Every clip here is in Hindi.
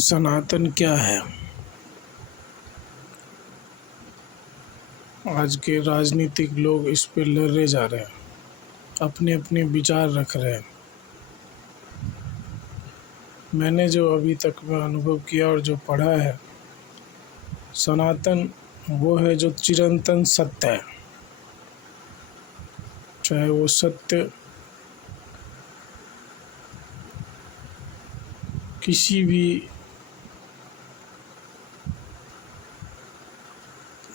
सनातन क्या है? आज के राजनीतिक लोग इस पे लड़े जा रहे हैं, अपने अपने विचार रख रहे हैं। मैंने जो अभी तक में अनुभव किया और जो पढ़ा है, सनातन वो है जो चिरंतन सत्य है। चाहे वो सत्य किसी भी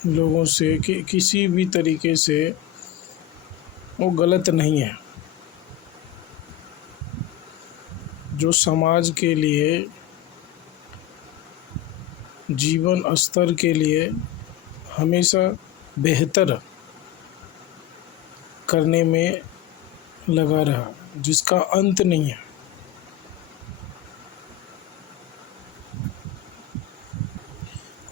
लोगों से किसी भी तरीके से वो गलत नहीं है। जो समाज के लिए, जीवन स्तर के लिए हमेशा बेहतर करने में लगा रहा, जिसका अंत नहीं है।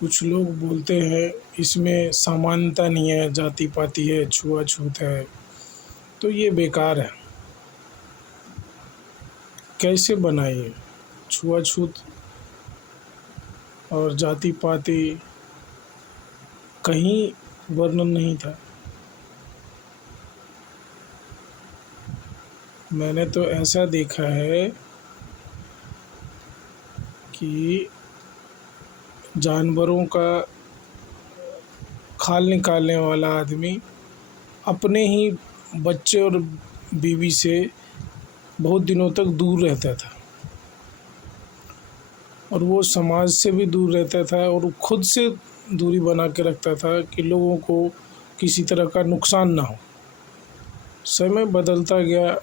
कुछ लोग बोलते हैं इसमें समानता नहीं है, जाति पाति है, छुआछूत है, तो ये बेकार है। कैसे बनाइए? छुआछूत और जाति पाति कहीं वर्णन नहीं था। मैंने तो ऐसा देखा है कि जानवरों का खाल निकालने वाला आदमी अपने ही बच्चे और बीवी से बहुत दिनों तक दूर रहता था, और वो समाज से भी दूर रहता था और खुद से दूरी बना के रखता था कि लोगों को किसी तरह का नुकसान ना हो। समय बदलता गया,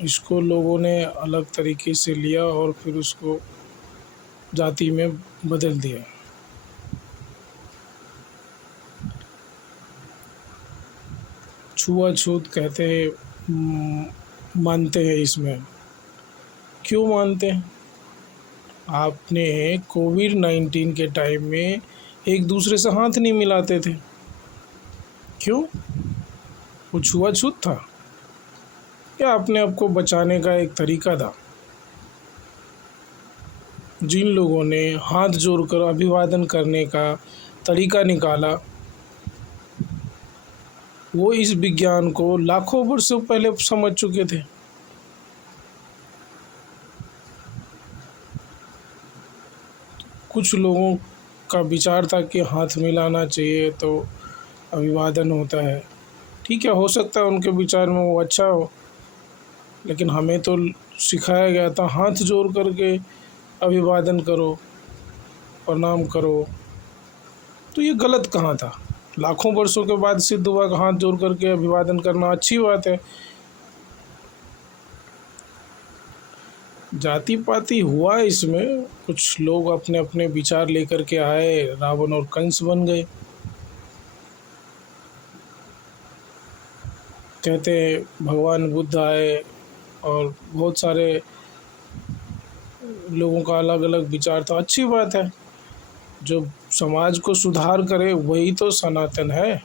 इसको लोगों ने अलग तरीके से लिया और फिर उसको जाति में बदल दिया। छुआछूत कहते हैं, मानते हैं इसमें। क्यों मानते हैं? आपने कोविड-19 के टाइम में एक दूसरे से हाथ नहीं मिलाते थे, क्यों? वो छुआछूत था या अपने आप को बचाने का एक तरीका था? जिन लोगों ने हाथ जोड़कर अभिवादन करने का तरीका निकाला, वो इस विज्ञान को लाखों वर्षों पहले समझ चुके थे। कुछ लोगों का विचार था कि हाथ मिलाना चाहिए तो अभिवादन होता है। ठीक है, हो सकता है उनके विचार में वो अच्छा हो, लेकिन हमें तो सिखाया गया था हाथ जोड़ करके अभिवादन करो, प्रणाम करो। तो ये गलत कहाँ था? लाखों वर्षों के बाद सिद्ध हुआ कि हाथ जोड़ करके अभिवादन करना अच्छी बात है। जाति पाति हुआ इसमें, कुछ लोग अपने अपने विचार लेकर के आए, रावण और कंस बन गए। कहते हैं भगवान बुद्ध आए और बहुत सारे लोगों का अलग अलग विचार था, अच्छी बात है। जो समाज को सुधार करे वही तो सनातन है,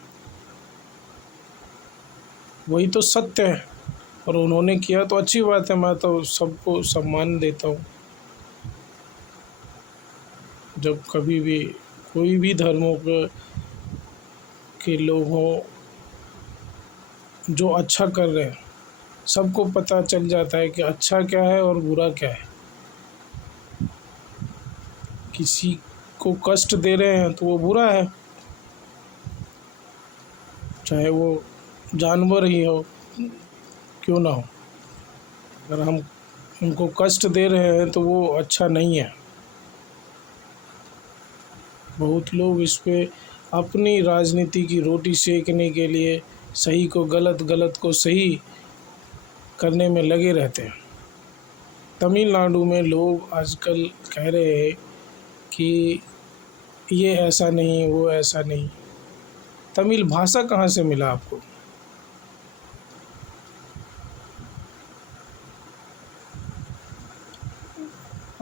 वही तो सत्य है, और उन्होंने किया तो अच्छी बात है। मैं तो सबको सम्मान देता हूँ। जब कभी भी कोई भी धर्मों के लोग हों जो अच्छा कर रहे हैं, सबको पता चल जाता है कि अच्छा क्या है और बुरा क्या है। किसी को कष्ट दे रहे हैं तो वो बुरा है, चाहे वो जानवर ही हो क्यों ना हो। अगर हम उनको कष्ट दे रहे हैं तो वो अच्छा नहीं है। बहुत लोग इस पे अपनी राजनीति की रोटी सेकने के लिए सही को गलत, गलत को सही करने में लगे रहते हैं। तमिलनाडु में लोग आजकल कह रहे हैं कि ये ऐसा नहीं, वो ऐसा नहीं। तमिल भाषा कहाँ से मिला आपको?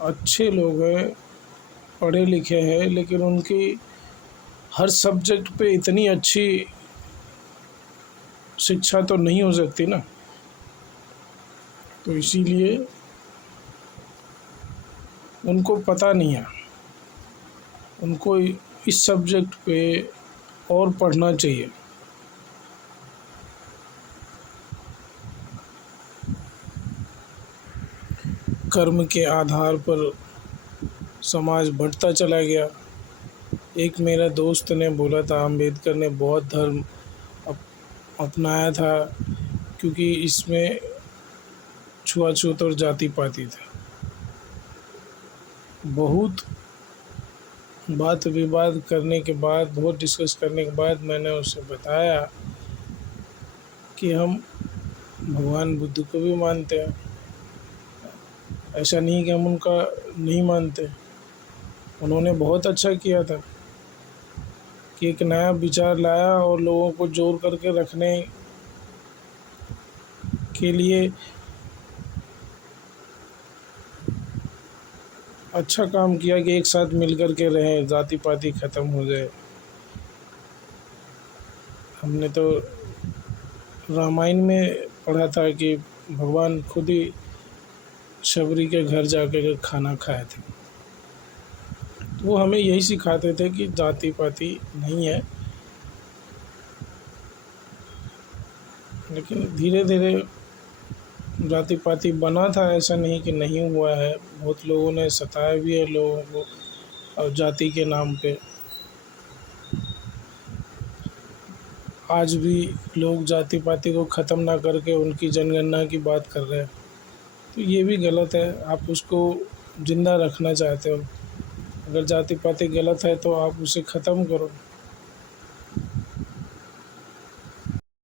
अच्छे लोग हैं, पढ़े लिखे हैं, लेकिन उनकी हर सब्जेक्ट पे इतनी अच्छी शिक्षा तो नहीं हो सकती ना। तो इसीलिए उनको पता नहीं है। उनको इस सब्जेक्ट पे और पढ़ना चाहिए। कर्म के आधार पर समाज बढ़ता चला गया। एक मेरा दोस्त ने बोला था अम्बेडकर ने बौद्ध धर्म अपनाया था क्योंकि इसमें छुआछूत और जाति पाति था। बहुत बात विवाद करने के बाद, बहुत डिस्कस करने के बाद मैंने उसे बताया कि हम भगवान बुद्ध को भी मानते हैं, ऐसा नहीं कि हम उनका नहीं मानते। उन्होंने बहुत अच्छा किया था कि एक नया विचार लाया और लोगों को जोड़ करके रखने के लिए अच्छा काम किया कि एक साथ मिलकर के रहें, जाति पाति ख़त्म हो जाए। हमने तो रामायण में पढ़ा था कि भगवान खुद ही शबरी के घर जाकर खाना खाए थे। तो वो हमें यही सिखाते थे कि जाति पाति नहीं है, लेकिन धीरे धीरे जाति पाति बना था, ऐसा नहीं कि नहीं हुआ है। बहुत लोगों ने सताया भी है लोगों को और जाति के नाम पे। आज भी लोग जाति पाति को ख़त्म ना करके उनकी जनगणना की बात कर रहे हैं, तो ये भी गलत है। आप उसको ज़िंदा रखना चाहते हो, अगर जाति पाति गलत है तो आप उसे ख़त्म करो।